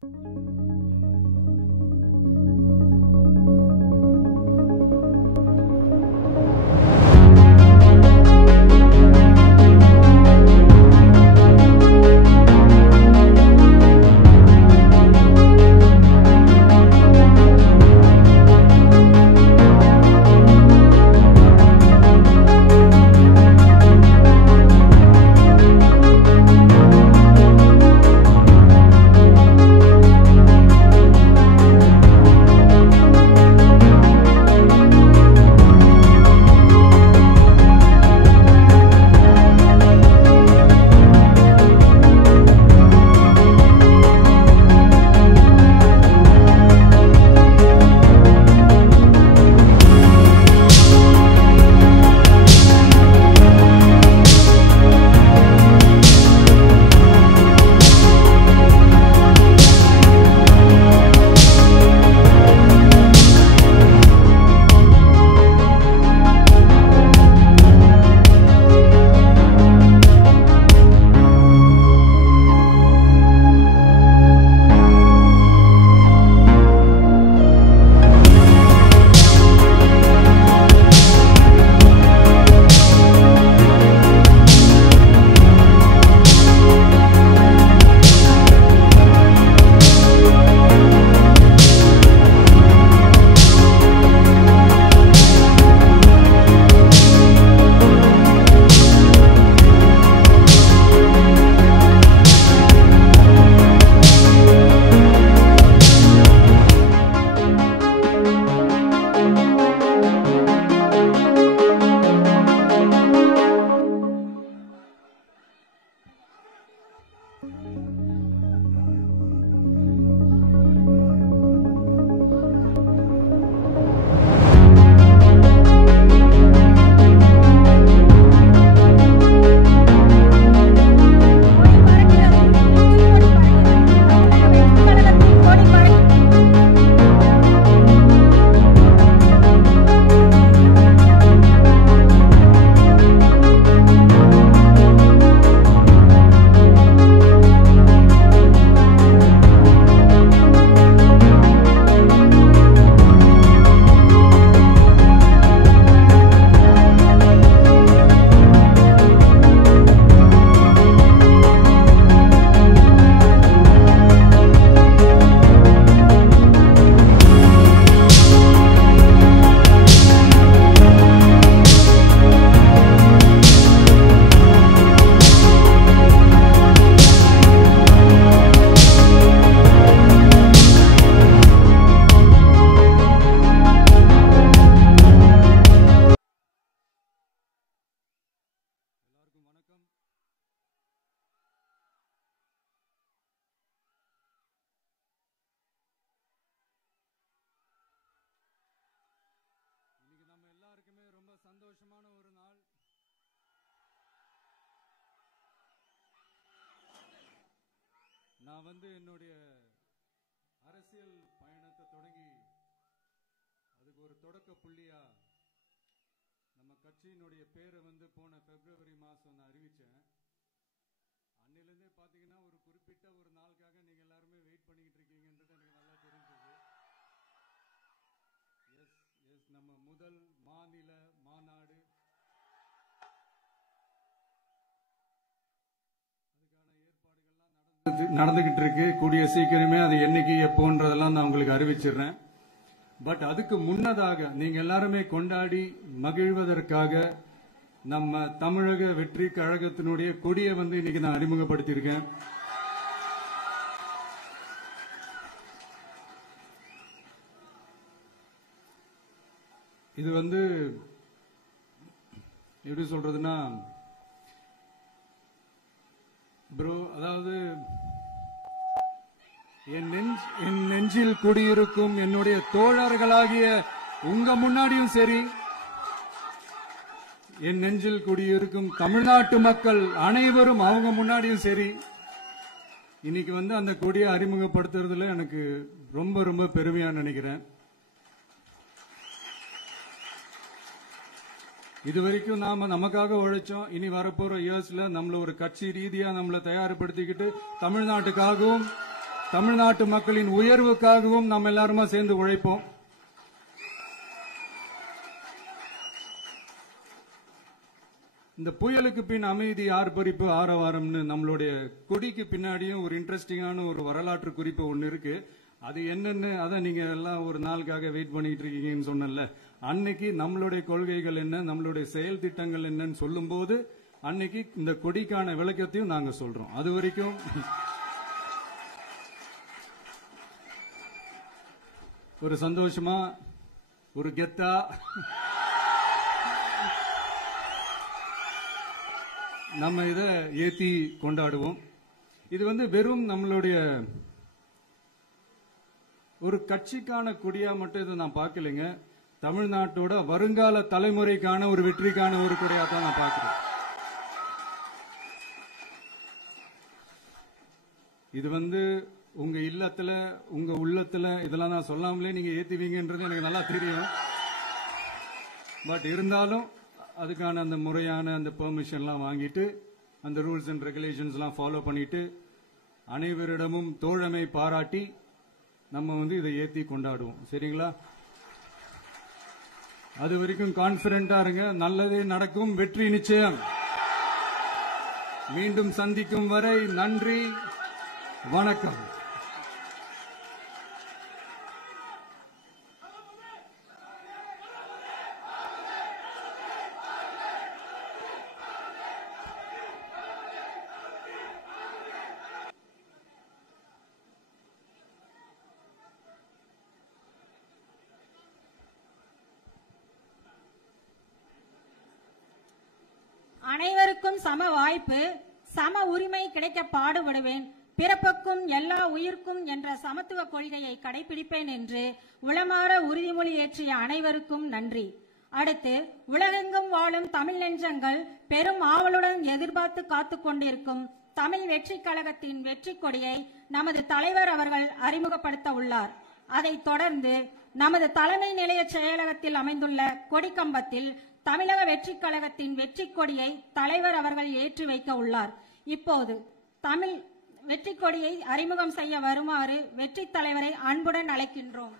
நான் என்னுடைய அரசியல் பயணத்தை தொடங்கி அதுக்கு ஒரு தொடக்க புள்ளியா நம்ம கட்சியினுடைய பேரை போன பிப்ரவரி மாதம் நான் அறிவிச்சேன். அன்னிலிருந்தே பார்த்தீங்கன்னா ஒரு குறிப்பிட்ட ஒரு நாளுக்காக நீங்கள் எல்லாருமே வெயிட் பண்ணிக்கிட்டு இருக்கீங்கன்றது எனக்கு நல்லா தெரிஞ்சது. நம்ம முதல் மாநில மாநாடு நடந்துகிட்டு இருக்கு. கூடிய சீக்கிரமே அது என்னைக்கு எப்போன்றதெல்லாம் நான் உங்களுக்கு அறிவிச்சிடுறேன். பட் அதுக்கு முன்னதாக நீங்க எல்லாருமே கொண்டாடி மகிழ்வதற்காக நம்ம தமிழக வெற்றி கழகத்தினுடைய கொடியை இன்னைக்கு நான் அறிமுகப்படுத்தியிருக்கேன். இது எப்படி சொல்றதுன்னா ப்ரோ, அதாவது என் நெஞ்சில் குடியிருக்கும் என்னுடைய தோழர்களாகிய உங்க முன்னாடியும் சரி, என் நெஞ்சில் குடியிருக்கும் தமிழ்நாட்டு மக்கள் அனைவரும் அவங்க முன்னாடியும் சரி, இன்னைக்கு அந்த கொடியை அறிமுகப்படுத்துறதுல எனக்கு ரொம்ப ரொம்ப பெருமையா நினைக்கிறேன். இதுவரைக்கும் நாம நமக்காக உழைச்சோம். இனி வரப்போற இயர்ஸ்ல நம்மள ஒரு கட்சி ரீதியா நம்மளை தயார்படுத்திக்கிட்டு தமிழ்நாட்டுக்காகவும் தமிழ்நாட்டு மக்களின் உயர்வுக்காகவும் நாம் எல்லாருமா சேர்ந்து உழைப்போம். இந்த புயலுக்கு பின் அமைதி, ஆர்ப்பரிப்பு, ஆரவாரம்னு நம்மளுடைய கொடிக்கு பின்னாடியும் ஒரு இன்ட்ரெஸ்டிங்கான ஒரு வரலாற்று குறிப்பு ஒன்னு இருக்கு. அது என்னன்னு அதான் நீங்க எல்லாம் ஒரு நாளுக்காக வெயிட் பண்ணிட்டு இருக்கீங்கன்னு சொன்னல. அன்னைக்கு நம்மளுடைய கொள்கைகள் என்ன, நம்மளுடைய செயல் திட்டங்கள் என்னன்னு சொல்லும் போது அன்னைக்கு இந்த கொடிக்கான விளக்கத்தையும் நாங்க சொல்றோம். அது வரைக்கும் ஒரு சந்தோஷமா, ஒரு கெத்தா நம்ம இதை ஏத்தி கொண்டாடுவோம். இது வெறும் நம்மளுடைய ஒரு கட்சிக்கான கொடியா மட்டும் இதை நான் பார்க்கலைங்க. தமிழ்நாட்டோட வருங்கால தலைமுறைக்கான ஒரு வெற்றிக்கான ஒரு கொடியா தான் நான் பார்க்கிறேன். இது உங்க இல்லத்துல, உங்க உள்ளத்துல இதெல்லாம் நான் சொல்லாமலே நீங்க ஏத்துவீங்கன்றது எனக்கு நல்லா தெரியும். பட் இருந்தாலும் அதுக்கான அந்த முறையான அந்த பெர்மிஷன்லாம் வாங்கிட்டு, அந்த ரூல்ஸ் அண்ட் ரெகுலேஷன்ஸ்லாம் ஃபாலோ பண்ணிட்டு, அனைவரிடமும் தோழமை பாராட்டி நம்ம இதை ஏத்தி கொண்டாடுவோம். சரிங்களா? அது வரைக்கும் கான்பிடண்டா இருங்க. நல்லதே நடக்கும். வெற்றி நிச்சயம். மீண்டும் சந்திக்கும் வரை நன்றி, வணக்கம். அனைவருக்கும் சம வாய்ப்பு, சம உரிமை கிடைக்க பாடுபடுவேன். பிறப்புக்கும் எல்லா உயிர்க்கும் என்ற சமத்துவ கொள்கையை கடைபிடிப்பேன் என்று உளமாற உறுதிமொழி ஏற்றிய அனைவருக்கும் நன்றி. அடுத்து, உலகெங்கும் வாழும் தமிழ் நெஞ்சங்கள் பெரும் ஆவலுடன் எதிர்பார்த்து காத்துக் கொண்டிருக்கும் தமிழ் வெற்றி கழகத்தின் வெற்றி கொடியை நமது தலைவர் அவர்கள் அறிமுகப்படுத்த உள்ளார். அதைத் தொடர்ந்து நமது தலைமை நிலைய செயலகத்தில் அமைந்துள்ள கொடிக்கம்பத்தில் தமிழக வெற்றி கழகத்தின் வெற்றி கொடியை தலைவர் அவர்கள் ஏற்றி வைக்க உள்ளார். இப்போது தமிழ் வெற்றி கொடியை அறிமுகம் செய்ய வருமாறு வெற்றி தலைவரை அன்புடன் அழைக்கின்றோம்.